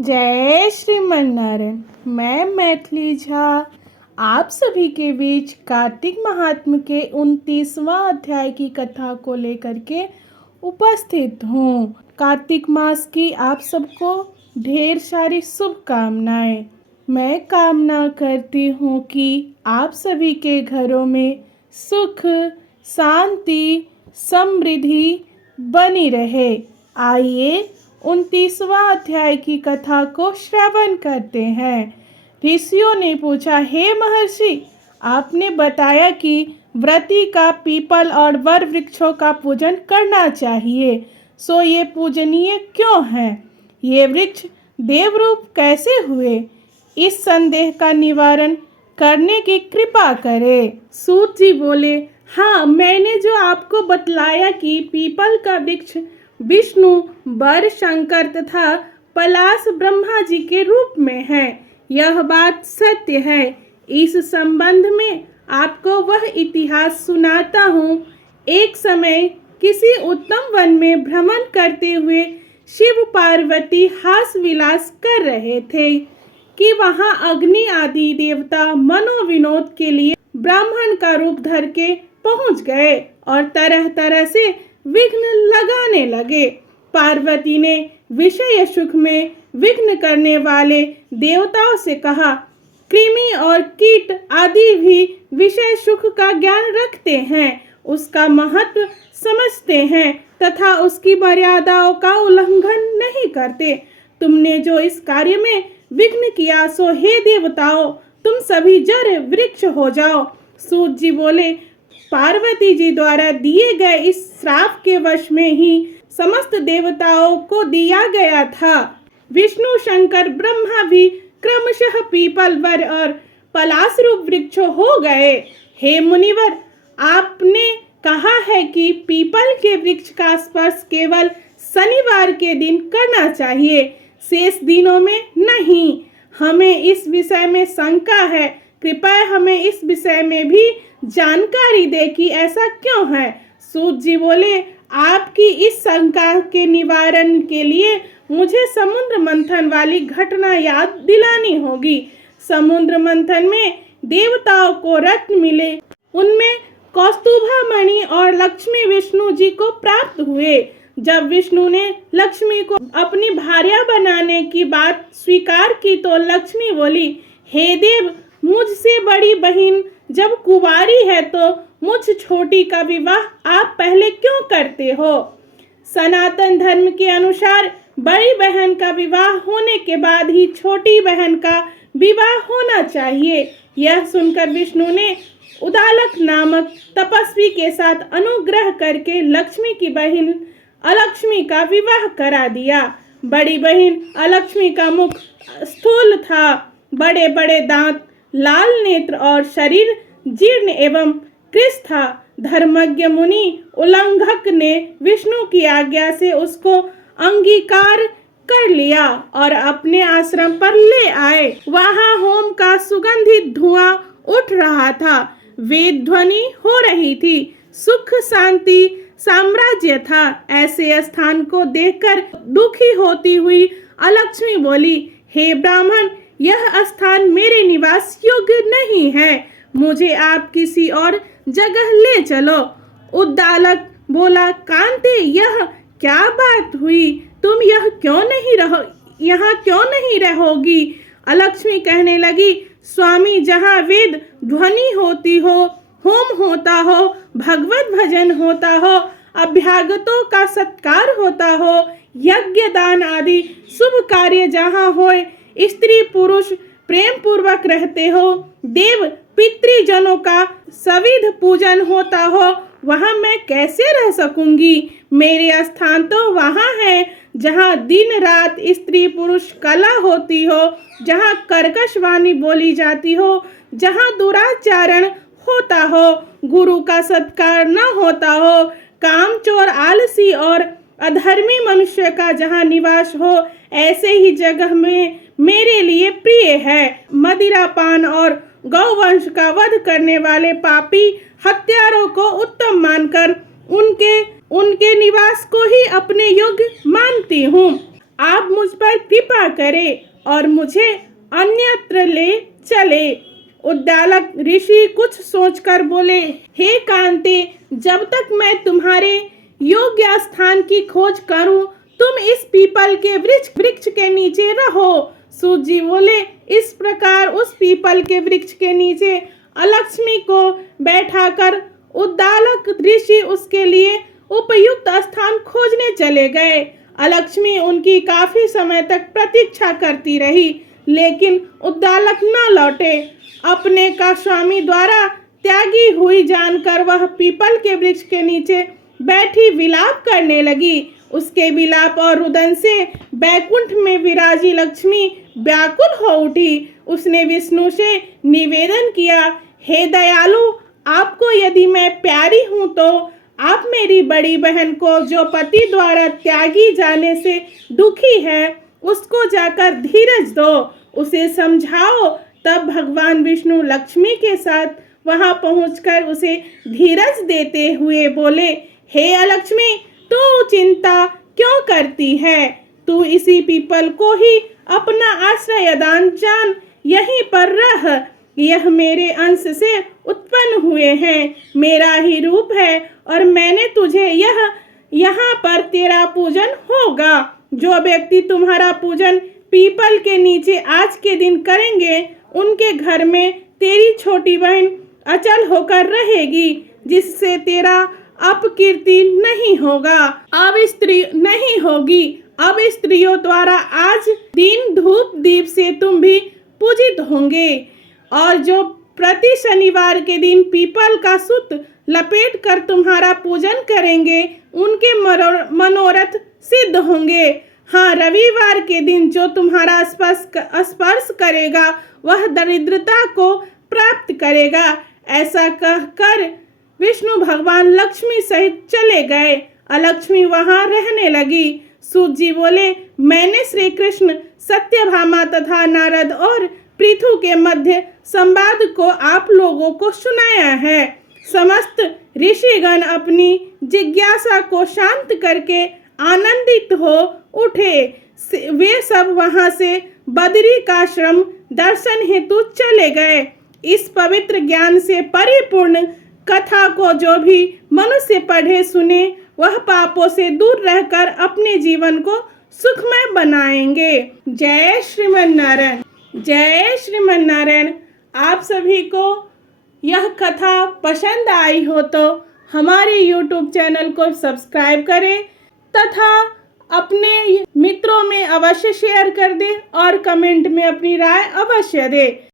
जय श्रीमन नारायण। मैं मैथिली झा आप सभी के बीच कार्तिक महात्म्य के 29वां अध्याय की कथा को लेकर के उपस्थित हूँ। कार्तिक मास की आप सबको ढेर सारी शुभकामनाएं। मैं कामना करती हूँ कि आप सभी के घरों में सुख शांति समृद्धि बनी रहे। आइए 29वां अध्याय की कथा को श्रवण करते हैं। ऋषियों ने पूछा, हे महर्षि, आपने बताया कि व्रती का पीपल और वर वृक्षों का पूजन करना चाहिए, सो ये पूजनीय क्यों हैं? ये वृक्ष देवरूप कैसे हुए? इस संदेह का निवारण करने की कृपा करें। सूत जी बोले, हाँ, मैंने जो आपको बतलाया कि पीपल का वृक्ष विष्णु वर शंकर तथा पलाश ब्रह्मा जी के रूप में है, यह बात सत्य है। इस संबंध में आपको वह इतिहास सुनाता हूँ। एक समय किसी उत्तम वन में भ्रमण करते हुए शिव पार्वती हास विलास कर रहे थे कि वहां अग्नि आदि देवता मनोविनोद के लिए ब्राह्मण का रूप धर के पहुंच गए और तरह तरह से विघ्न लगाने लगे। पार्वती ने विषय सुख में विघ्न करने वाले देवताओं से कहा, कृमि और कीट आदि भी विषय सुख का ज्ञान रखते हैं, उसका महत्व समझते हैं तथा उसकी मर्यादाओं का उल्लंघन नहीं करते। तुमने जो इस कार्य में विघ्न किया, सो हे देवताओं, तुम सभी जड़ वृक्ष हो जाओ। सूत जी बोले, पार्वती जी द्वारा दिए गए इस श्राप के वश में ही समस्त देवताओं को दिया गया था। विष्णु शंकर ब्रह्मा भी क्रमशः पीपल वर और पलाश रूप वृक्ष हो गए। हे मुनिवर, आपने कहा है कि पीपल के वृक्ष का स्पर्श केवल शनिवार के दिन करना चाहिए, शेष दिनों में नहीं। हमें इस विषय में शंका है, कृपया हमें इस विषय में भी जानकारी दे कि ऐसा क्यों है। सूत जी बोले, आपकी इस शंका के निवारण के लिए मुझे समुद्र मंथन वाली घटना याद दिलानी होगी। समुद्र मंथन में देवताओं को रत्न मिले, उनमें कौस्तुभा मणि और लक्ष्मी विष्णु जी को प्राप्त हुए। जब विष्णु ने लक्ष्मी को अपनी भार्या बनाने की बात स्वीकार की तो लक्ष्मी बोली, हे देव, मुझसे बड़ी बहन जब कुंवारी है तो मुझ छोटी का विवाह आप पहले क्यों करते हो? सनातन धर्म के अनुसार बड़ी बहन का विवाह होने के बाद ही छोटी बहन का विवाह होना चाहिए। यह सुनकर विष्णु ने उदालक नामक तपस्वी के साथ अनुग्रह करके लक्ष्मी की बहन अलक्ष्मी का विवाह करा दिया। बड़ी बहन अलक्ष्मी का मुख स्थूल था, बड़े बड़े दांत, लाल नेत्र और शरीर जीर्ण एवं कृश था। धर्मज्ञ मुनि उल्लंघक ने विष्णु की आज्ञा से उसको अंगीकार कर लिया और अपने आश्रम पर ले आए। वहां होम का सुगंधित धुआं उठ रहा था, वेद ध्वनि हो रही थी, सुख शांति साम्राज्य था। ऐसे स्थान को देखकर दुखी होती हुई अलक्ष्मी बोली, हे ब्राह्मण, यह स्थान मेरे निवास योग्य नहीं है, मुझे आप किसी और जगह ले चलो। उद्दालक बोला, कांते, यह क्या बात हुई? तुम यहाँ क्यों नहीं रहोगी? अलक्ष्मी कहने लगी, स्वामी, जहाँ वेद ध्वनि होती हो, होम होता हो, भगवत भजन होता हो, अभ्यागतों का सत्कार होता हो, यज्ञ दान आदि शुभ कार्य जहाँ होए, स्त्री पुरुष प्रेम पूर्वक रहते हो, देव पितृजनों का सविध पूजन होता हो, वहां मैं कैसे रह सकूंगी? मेरे स्थान तो वहां है जहां दिन रात स्त्री पुरुष कला होती हो, जहां कर्कश वाणी बोली जाती हो, जहां दुराचारण होता हो, गुरु का सत्कार न होता हो, कामचोर आलसी और अधर्मी मनुष्य का जहां निवास हो, ऐसे ही जगह में मेरे लिए प्रिय है। मदिरापान और गौवंश का वध करने वाले पापी हत्यारों को उत्तम मानकर उनके निवास को ही अपने योग्य मानती हूँ। आप मुझ पर कृपा करें और मुझे अन्यत्र ले चले। उद्दालक ऋषि कुछ सोचकर बोले, हे कांते, जब तक मैं तुम्हारे योग्य स्थान की खोज करूं, तुम इस पीपल के वृक्ष के नीचे रहो। सूत जी बोले, इस प्रकार उस पीपल के वृक्ष के नीचे अलक्ष्मी को बैठाकर उद्दालक ऋषि उसके लिए उपयुक्त स्थान खोजने चले गए। अलक्ष्मी उनकी काफी समय तक प्रतीक्षा करती रही, लेकिन उद्दालक न लौटे। अपने का स्वामी द्वारा त्यागी हुई जानकर वह पीपल के वृक्ष के नीचे बैठी विलाप करने लगी। उसके विलाप और रुदन से बैकुंठ में विराजी लक्ष्मी व्याकुल हो उठी। उसने विष्णु से निवेदन किया, हे दयालु, आपको यदि मैं प्यारी हूँ तो आप मेरी बड़ी बहन को, जो पति द्वारा त्यागी जाने से दुखी है, उसको जाकर धीरज दो, उसे समझाओ। तब भगवान विष्णु लक्ष्मी के साथ वहां पहुंचकर उसे धीरज देते हुए बोले, हे अलक्ष्मी, तू चिंता क्यों करती है? तू इसी पीपल को ही अपना आश्रयदान जान, यहीं पर रह। यह मेरे अंश से उत्पन्न हुए हैं, मेरा ही रूप है, और मैंने तुझे यहाँ पर तेरा पूजन होगा। जो व्यक्ति तुम्हारा पूजन पीपल के नीचे आज के दिन करेंगे, उनके घर में तेरी छोटी बहन अचल होकर रहेगी, जिससे तेरा अपकीर्ति नहीं होगा, अब स्त्री नहीं होगी। अब स्त्रियों द्वारा आज दिन धूप दीप से तुम भी पूजित होंगे, और जो प्रति शनिवार के दिन पीपल का सूत लपेट कर तुम्हारा पूजन करेंगे, उनके मनोरथ सिद्ध होंगे। हाँ, रविवार के दिन जो तुम्हारा स्पर्श करेगा, वह दरिद्रता को प्राप्त करेगा। ऐसा कहकर विष्णु भगवान लक्ष्मी सहित चले गए। अलक्ष्मी वहां रहने लगी। सूत जी बोले, मैंने श्री कृष्ण, सत्यभामा तथा नारद और पृथु के मध्य संवाद को आप लोगों को सुनाया है। समस्त ऋषिगण अपनी जिज्ञासा को शांत करके आनंदित हो उठे। वे सब वहां से बदरी का आश्रम दर्शन हेतु चले गए। इस पवित्र ज्ञान से परिपूर्ण कथा को जो भी मनुष्य पढ़े सुने, वह पापों से दूर रहकर अपने जीवन को सुखमय बनाएंगे। जय श्रीमन नारायण, जय श्रीमन नारायण। आप सभी को यह कथा पसंद आई हो तो हमारे YouTube चैनल को सब्सक्राइब करें तथा अपने मित्रों में अवश्य शेयर कर दें और कमेंट में अपनी राय अवश्य दें।